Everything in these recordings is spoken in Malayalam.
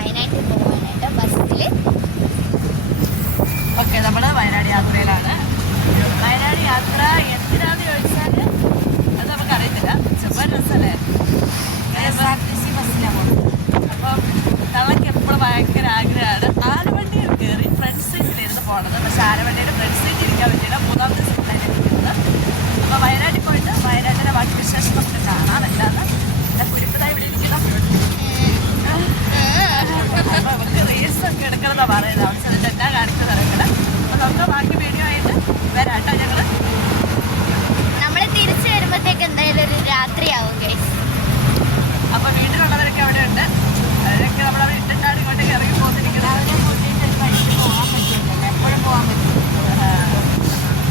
വയനാട്ടിൽ പോവാണ് കേട്ടോ ബസ്സിൽ. ഓക്കെ, നമ്മൾ വയനാട് യാത്രയിലാണ്. വയനാട് യാത്ര എന്തിനാന്ന് ചോദിച്ചാൽ അത് നമുക്കറിയത്തില്ല. ചുമ്മാ രസമല്ലേ? KSRTC ബസ്സിലാണ് പോകുന്നത്. അപ്പം തള്ളക്ക് എപ്പോഴും ഭയങ്കര ആഗ്രഹമാണ് ആനവണ്ടിയിൽ കയറി ഫ്രണ്ട് സീറ്റിലിരുന്ന് പോകണത്. പക്ഷെ ആനവണ്ടിയുടെ ഫ്രണ്ട് സീറ്റ് ഇരിക്കാൻ പറ്റില്ല, മൂന്നാമത്തെ സീറ്റിലാണ് ഇരിക്കുന്നത്. അപ്പോൾ വയനാട്ടിൽ പോയിട്ട് വയനാട്ടിലെ ബാക്കി വിശേഷം നമുക്ക് കാണാം. അല്ലാതെ എൻ്റെ കുരിപ്പതായി ഇവിടെ ഇരിക്കണം. അപ്പോൾ നമുക്ക് റീൽസൊക്കെ എടുക്കണമെന്നാണ് പറയുന്നത്. അവിടെ ചെന്നിട്ട് എന്നാ കാണിച്ചത് അറിയില്ല. അപ്പോൾ നമുക്ക് ബാക്കി വീഡിയോ ആയിട്ട് വരാട്ടോ. നമ്മൾ തിരിച്ചു വരുമ്പോഴത്തേക്ക് എന്തായാലും ഒരു രാത്രിയാവും ഗൈസ്. അപ്പോൾ വീട്ടിലുള്ളവരൊക്കെ അവിടെ ഉണ്ട്. അവരൊക്കെ നമ്മളവിടെ ഇട്ടിട്ടാണ് ഇങ്ങോട്ടേക്ക് ഇറങ്ങി പോകുന്നിരിക്കുന്നത്. എപ്പോഴും പോകാൻ പറ്റും.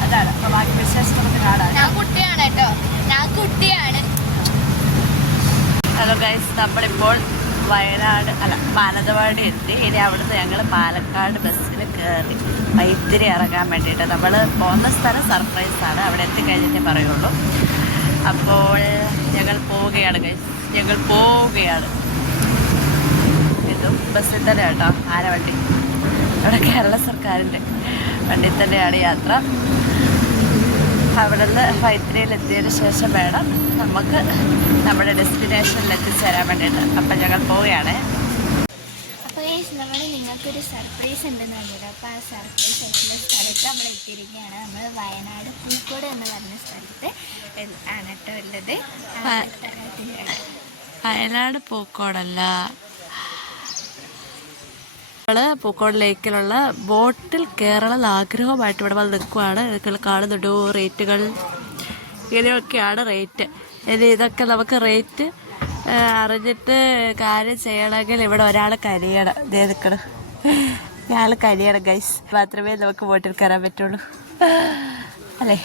അതാണ്. അപ്പോൾ ബാക്കി വിശേഷം നമുക്ക് കാണാം. ഞാൻ കുട്ടിയാണ് കേട്ടോ, ഞാൻ കുട്ടിയാണ്. ഹലോ ഗൈസ്, നമ്മളിപ്പോൾ വയനാട് മാനന്തവാടി എത്തി. ഇനി അവിടുന്ന് ഞങ്ങൾ പാലക്കാട് ബസ്സിൽ കയറി വൈത്തിരി ഇറങ്ങാൻ വേണ്ടിയിട്ട്. നമ്മൾ പോകുന്ന സ്ഥലം സർപ്രൈസാണ്, അവിടെ എത്തിക്കഴിഞ്ഞിട്ടേ പറയുള്ളൂ. അപ്പോൾ ഞങ്ങൾ പോവുകയാണ് ഗൈസ്, ഞങ്ങൾ പോവുകയാണ്. ഇതും ബസ്സിൽ തന്നെ കേട്ടോ, ആനവണ്ടി. അവിടെ കേരള സർക്കാരിൻ്റെ വണ്ടിയിൽ തന്നെയാണ് യാത്ര. അവിടെ നിന്ന് വൈത്തിരിയിൽ എത്തിയതിന് ശേഷം വേണം നമുക്ക് നമ്മുടെ ഡെസ്റ്റിനേഷനിൽ എത്തിച്ചേരാൻ വേണ്ടിയിട്ട്. അപ്പം ഞങ്ങൾ പോവുകയാണ്. അപ്പോൾ നമ്മൾ നിങ്ങൾക്കൊരു സർപ്രൈസ് ഉണ്ടെന്ന് പറഞ്ഞത്. അപ്പോൾ ആ സർപ്രൈസ് എത്തുന്ന സ്ഥലത്ത് നമ്മൾ എത്തിയിരിക്കുകയാണ്. നമ്മൾ വയനാട് പൂക്കോട് എന്ന് പറഞ്ഞ സ്ഥലത്ത് ആണ് കേട്ടോ ഉള്ളത്. വയനാട് പൂക്കോടല്ല, പൂക്കോട് ലേക്കിലുള്ള ബോട്ടിൽ കേരളം ആഗ്രഹമായിട്ട് ഇവിടെ വന്ന് നിൽക്കുവാണ്. ഇതൊക്കെ കാണുന്നുണ്ടോ റേറ്റുകൾ? ഇങ്ങനെയൊക്കെയാണ് റേറ്റ്. ഇതൊക്കെ നമുക്ക് റേറ്റ് അറിഞ്ഞിട്ട് കാര്യം ചെയ്യണമെങ്കിൽ ഇവിടെ ഒരാൾ കനിയണം. ഇതേ നിൽക്കണം, ഞാൾ കനിയണം ഗൈസ്, മാത്രമേ നമുക്ക് ബോട്ടിൽ കയറാൻ പറ്റുള്ളൂ. അല്ലേ?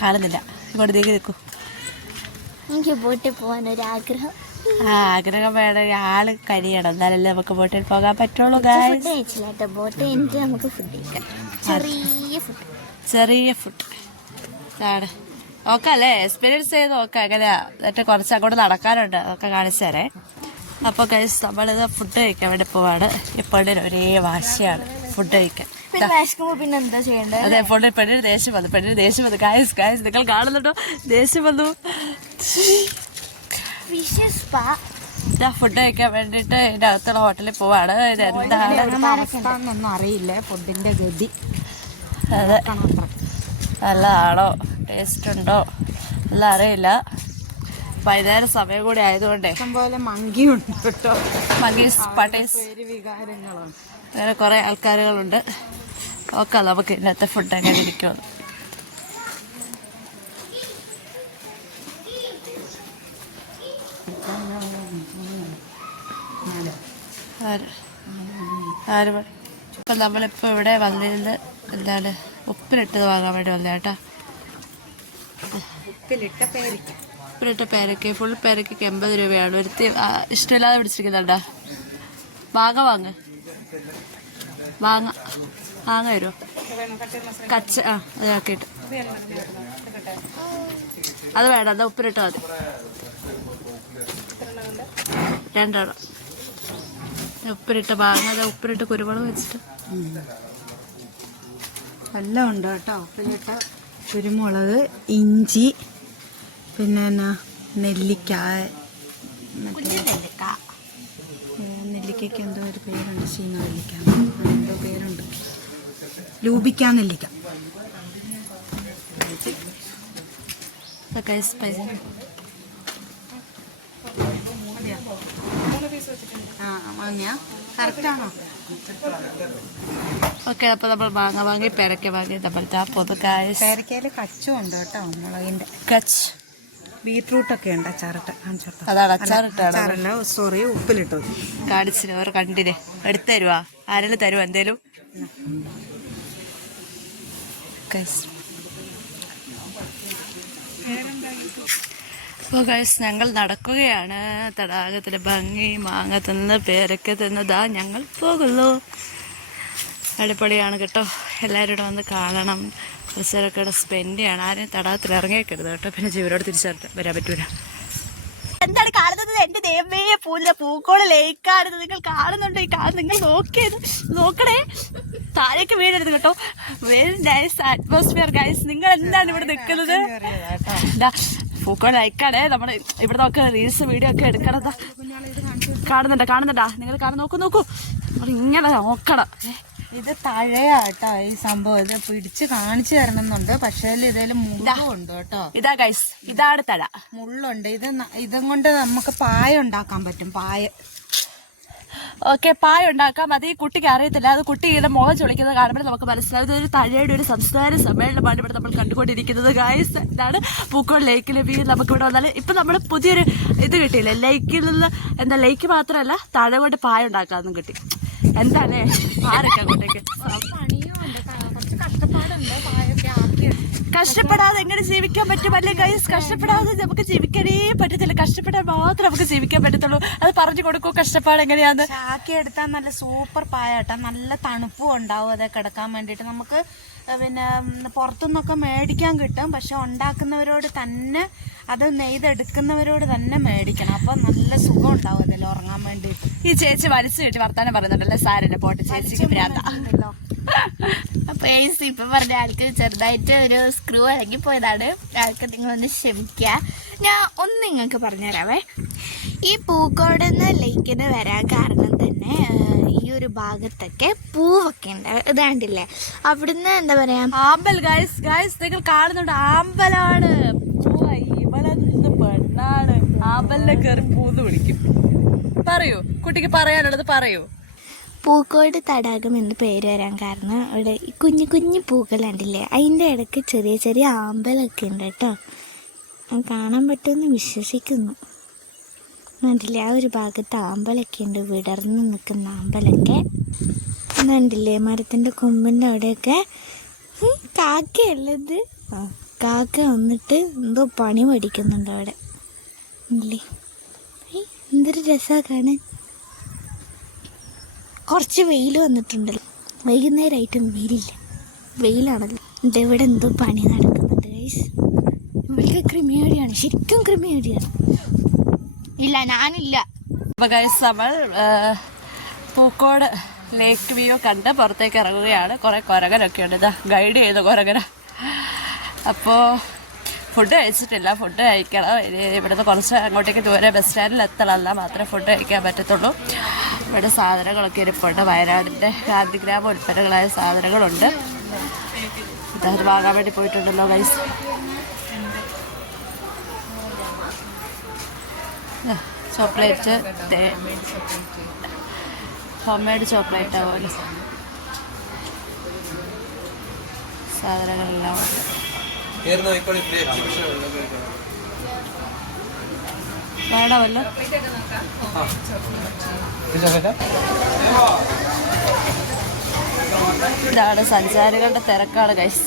കാണുന്നില്ല, ഇങ്ങോട്ട് നീങ്ങി നിൽക്കൂ. എനിക്ക് ബോട്ടിൽ പോകാനൊരാഗ്രഹം. ആഗ്രഹം വേണം, ആള് കരിയണം, എന്നാലല്ലേ നമുക്ക് ബോട്ടിൽ പോകാൻ പറ്റുള്ളൂ. ബോട്ട് എനിക്ക് നമുക്ക് ഫുഡ് കഴിക്കാം, ചെറിയ ഫുഡ് ആണ്. നോക്കാം അല്ലേ, എക്സ്പീരിയൻസ് ചെയ്ത് നോക്കാം എങ്ങനെയാ. എന്നിട്ട് കുറച്ച് അങ്ങോട്ട് നടക്കാനുണ്ട്, അതൊക്കെ കാണിച്ചു തരേ. അപ്പോൾ ഗൈസ്, നമ്മളിത് ഫുഡ് കഴിക്കാൻ വേണ്ടി പോവാണ്. ഇപ്പോൾ ഒരേ വാശിയാണ് ഫുഡ് കഴിക്കാൻ. പിന്നെ എന്താ ചെയ്യേണ്ടത്? അതെ, പെണ്ണിന് ദേഷ്യം വന്നു. ഗൈസ് നിങ്ങൾ കാണുന്നുണ്ടോ? ദേഷ്യം വന്നു. ഫുഡ് കഴിക്കാൻ വേണ്ടിട്ട് ഇതിന്റെ അകത്തുള്ള ഹോട്ടലിൽ പോവാണ്. ഇത് എന്താണെന്നൊന്നും അറിയില്ല ഫുഡിന്റെ ഗതി. അതെ, നല്ലതാണോ, ടേസ്റ്റ് ഉണ്ടോ എല്ലാം അറിയില്ല. വൈകുന്നേരം സമയം കൂടി ആയതുകൊണ്ടേ പോലെ മങ്കിയുണ്ട് കേട്ടോ. മങ്കീസ്, പട്ടീസ്, അങ്ങനെ കുറെ ആൾക്കാരുകളുണ്ട്. നോക്കാം നമുക്ക് ഇന്നത്തെ ഫുഡ് എങ്ങനെ ഇരിക്കുമെന്ന്. അപ്പം നമ്മളിപ്പോൾ ഇവിടെ വന്നിരുന്ന് എന്താണ് ഉപ്പിലിട്ടത് വാങ്ങാൻ വേണ്ടി വന്ന കേട്ടോ. ഉപ്പിലിട്ട പേരയ്ക്ക്, ഫുൾ പേരയ്ക്ക് 80 രൂപയാണ്. ഒരുത്തി ഇഷ്ടമില്ലാതെ പിടിച്ചിരിക്കുന്നുണ്ടോ? വാങ്ങ വരുമോ? കച്ച അതാക്കിയിട്ട് അത് വേണ്ട, അതാ ഉപ്പിലിട്ടാൽ മതി. 2 എണ്ണം ഉപ്പിലിട്ട് വാങ്ങാതെ, ഉപ്പിലിട്ട് കുരുമുളക് വെച്ചിട്ട് എല്ലാം ഉണ്ട് കേട്ടോ. ഉപ്പിലിട്ട കുരുമുളക്, ഇഞ്ചി, പിന്നെ നെല്ലിക്ക. നെല്ലിക്കയ്ക്ക് എന്തോ ഒരു പേരുണ്ട്, ശീന നെല്ലിക്ക എന്തോ പേരുണ്ട്, ലൂബിക്ക നെല്ലിക്ക. സ്പൈസി. ഓക്കെ, അപ്പൊ നമ്മൾ വാങ്ങി പേരക്ക വാങ്ങി പേരക്കയില് കച്ചും ഉണ്ട് കേട്ടോ, മുളകിന്റെ കച്ച്. ബീട്രൂട്ടൊക്കെ ഉണ്ട്, അച്ചാറിട്ട്. അതാണ് അച്ചാറിട്ടല്ല, സോറി, ഉപ്പിലിട്ടു കാണിച്ചില്ല. അവർ കണ്ടില്ലേ, എടുത്തു തരുവാ? ആരെങ്കിലും തരുവാ എന്തേലും? അപ്പോൾ ഗൈസ്, ഞങ്ങൾ നടക്കുകയാണ്. തടാകത്തിലെ ഭംഗി, മാങ്ങ തിന്ന് പേരക്ക തിന്നതാ ഞങ്ങൾ പോകുള്ളൂ. അടിപൊളിയാണ് കേട്ടോ. എല്ലാവരും ഇവിടെ വന്ന് കാണണം. കുറച്ചേരൊക്കെ ഇവിടെ സ്പെൻഡ് ചെയ്യണം. ആരും തടാകത്തിൽ ഇറങ്ങിയേക്കരുത് കേട്ടോ, പിന്നെ ജീവനോട് തിരിച്ചു വരാൻ പറ്റൂല. എന്താണ് കാണുന്നത്? എൻ്റെ ദൈവമേ പൂക്കോട് ലേക്കാണ് നിങ്ങൾ കാണുന്നുണ്ടോ? ഈ നിങ്ങൾ നോക്കണേ, താഴേക്ക് വീഴരുത് കേട്ടോ. Very nice atmosphere guys. നിങ്ങൾ എന്താണ് ഇവിടെ നിൽക്കുന്നത്? പൂക്കോട് ലേക്കാണ്. നമ്മൾ ഇവിടെ നോക്കുക, റീൽസ് വീഡിയോ ഒക്കെ എടുക്കണതാ. കാണുന്നുണ്ടാ നിങ്ങൾ നോക്കൂ. നമ്മൾ ഇങ്ങനെ നോക്കണം. ഇത് തഴയാട്ടോ ഈ സംഭവം. ഇത് പിടിച്ച് കാണിച്ചു തരണമെന്നുണ്ട്, പക്ഷേ ഇതില് മുള്ളുണ്ട് കേട്ടോ. ഇതാ ഗൈസ്, ഇതാണ് തഴ. മുള്ളുണ്ട്. ഇതും കൊണ്ട് നമുക്ക് പായ ഉണ്ടാക്കാൻ പറ്റും. പായ പായ ഉണ്ടാക്കാം. അത് ഈ കുട്ടിക്ക് അറിയത്തില്ല. അത് കുട്ടി ഇങ്ങനെ മുഖം ചൊളിക്കുന്നത് കാണുമ്പോൾ നമുക്ക് മനസ്സിലാവും ഇതൊരു തഴയുടെ ഒരു സംസ്ഥാന സമ്മേളനമാണ് ഇവിടെ നമ്മൾ കണ്ടുകൊണ്ടിരിക്കുന്നത് ഗൈസ്. ഇതാണ് പൂക്കോട് ലേക്കിലെ വ്യൂ. നമുക്ക് ഇവിടെ വന്നാൽ ഇപ്പൊ നമ്മൾ പുതിയൊരു ഇത് കിട്ടിയില്ലേ, ലേക്കിൽ നിന്ന് എന്താ, ലേക്ക് മാത്രമല്ല തഴ കൊണ്ട് പായ ഉണ്ടാക്കാമെന്നും കിട്ടി. എന്താണേ ആരൊക്കെ അങ്ങോട്ടേക്ക് കഷ്ടപ്പെടാതെ എങ്ങനെ ജീവിക്കാൻ പറ്റുമല്ലേ ഗൈസ്? കഷ്ടപ്പെടാതെ നമുക്ക് ജീവിക്കാനേ പറ്റത്തില്ല. കഷ്ടപ്പെടാൻ മാത്രമേ നമുക്ക് ജീവിക്കാൻ പറ്റത്തുള്ളൂ. അത് പറഞ്ഞു കൊടുക്കൂ കഷ്ടപ്പാട് എങ്ങനെയാന്ന്. ചാക്കി എടുത്താൽ നല്ല സൂപ്പർ പായാട്ട, നല്ല തണുപ്പും ഉണ്ടാവും അത് കിടക്കാൻ വേണ്ടിയിട്ട്. നമുക്ക് പിന്നെ പുറത്തുനിന്നൊക്കെ മേടിക്കാൻ കിട്ടും, പക്ഷെ ഉണ്ടാക്കുന്നവരോട് തന്നെ, അത് നെയ്തെടുക്കുന്നവരോട് തന്നെ മേടിക്കണം. അപ്പൊ നല്ല സുഖം ഉണ്ടാവും അതിൽ ഉറങ്ങാൻ വേണ്ടിയിട്ട്. ഈ ചേച്ചി വലിച്ചു കെട്ടി വർത്താനം പറയുന്നുണ്ടല്ലേ, സാരല്ലേ പോട്ടെ, ചേച്ചിക്ക് ഭ്രാന്താ. അപ്പൊ ഇപ്പൊ പറഞ്ഞ ആൾക്ക് ചെറുതായിട്ട് ഒരു സ്ക്രൂ ഇറങ്ങി പോയതാണ്. ആൾക്ക് നിങ്ങളൊന്ന് ക്ഷമിക്കുക. ഞാൻ ഒന്ന് നിങ്ങൾക്ക് പറഞ്ഞുതരാവേ. ഈ പൂക്കോടെന്ന് ലേക്കിന് വരാൻ കാരണം തന്നെ ഈ ഒരു ഭാഗത്തൊക്കെ പൂവൊക്കെ ഉണ്ട്. ഇതാണ്ടില്ലേ, അവിടുന്ന് എന്താ പറയാ, ആമ്പൽ ഗൈസ് നിങ്ങൾ കാണുന്നുണ്ട്, ആമ്പലാണ്. ഇവളെന്ന് പെണ്ണാണ്. ആമ്പലിനെ കയറി പൂന്ന് വിളിക്കും. പറയൂ, കുട്ടിക്ക് പറയാനുള്ളത് പറയൂ. പൂക്കോട് തടാകം എന്ന് പേര് വരാൻ കാരണം ഇവിടെ കുഞ്ഞു കുഞ്ഞു പൂക്കൾ കണ്ടില്ലേ, അതിൻ്റെ ഇടയ്ക്ക് ചെറിയ ചെറിയ ആമ്പലൊക്കെ ഉണ്ട് കേട്ടോ. കാണാൻ പറ്റുമെന്ന് വിശ്വസിക്കുന്നു. കണ്ടില്ലേ, ആ ഒരു ഭാഗത്ത് ആമ്പലൊക്കെ ഉണ്ട്, വിടർന്ന് നിൽക്കുന്ന ആമ്പലൊക്കെ കണ്ടില്ലേ. മരത്തിൻ്റെ കൊമ്പിൻ്റെ അവിടെയൊക്കെ കാക്കയല്ലത്, കാക്ക വന്നിട്ട് എന്തോ പണി പഠിക്കുന്നുണ്ട് അവിടെ. ഇല്ലേ, എന്തൊരു രസമാണ് കാണാൻ. കുറച്ച് വെയിൽ വന്നിട്ടുണ്ടല്ലോ, വൈകുന്നേരമായിട്ടും വെയിലാണല്ലോ. ഇതെവിടെ എന്തോ പണി നടക്കുന്നുണ്ട് ഗൈസ്. ഇവൾക്ക് ക്രിമിയേഡിയാണ്, ശരിക്കും ക്രിമിയേഡിയാണ്. ഇല്ല, ഞാനില്ല. അപ്പോൾ ഗൈസ് നമ്മൾ പൂക്കോട് ലേക്ക് വ്യൂ കണ്ട് പുറത്തേക്ക് ഇറങ്ങുകയാണ്. കുറേ കുരങ്ങനൊക്കെ ഉണ്ട്. ഇതാ ഗൈഡ് ചെയ്ത കുരങ്ങന. അപ്പോൾ ഫുഡ് കഴിച്ചിട്ടില്ല, ഫുഡ് കഴിക്കണം. ഇവിടുന്ന് കുറച്ച് അങ്ങോട്ടേക്ക് ദൂരെ ബസ് സ്റ്റാൻഡിൽ എത്തണമല്ല മാത്രമേ ഫുഡ് കഴിക്കാൻ പറ്റത്തുള്ളൂ. ഇവിടെ സാധനങ്ങളൊക്കെ ഇരിപ്പുണ്ട്. വയനാടിൻ്റെ ഗാന്ധിഗ്രാമ ഉൽപ്പന്നങ്ങളായ സാധനങ്ങളുണ്ട്. ഇത് വാങ്ങാൻ വേണ്ടി പോയിട്ടുണ്ടല്ലോ guys. Chocolate, homemade chocolate ആവുമല്ലോ, സാധനങ്ങളെല്ലാം ഉണ്ട്. വേണമല്ലോ. ഇതാണ് സഞ്ചാരികളുടെ തിരക്കാണ് ഗൈസ്.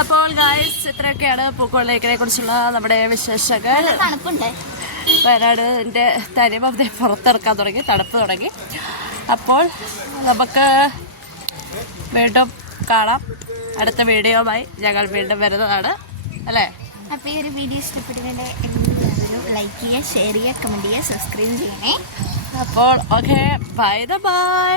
അപ്പോൾ ഗൈസ് ഇത്രയൊക്കെയാണ് പൂക്കോട് ലേക്കിനെ കുറിച്ചുള്ള നമ്മുടെ വിശേഷങ്ങൾ. വയനാടിൻ്റെ തനിമ പുറത്തിറക്കാൻ തുടങ്ങി, തണുപ്പ് തുടങ്ങി. അപ്പോൾ നമുക്ക് വീണ്ടും കാണാം. അടുത്ത വീഡിയോയുമായി ഞങ്ങൾ വീണ്ടും വരുന്നതാണ് അല്ലേ. അപ്പോൾ ഈ ഒരു വീഡിയോ ഇഷ്ടപ്പെട്ടിട്ടുണ്ടെങ്കിൽ ലൈക്ക് ചെയ്യുക, ഷെയർ ചെയ്യുക, കമൻറ്റ് ചെയ്യുക, സബ്സ്ക്രൈബ് ചെയ്യണേ. അപ്പോൾ ഓക്കെ, ബൈ ബൈ.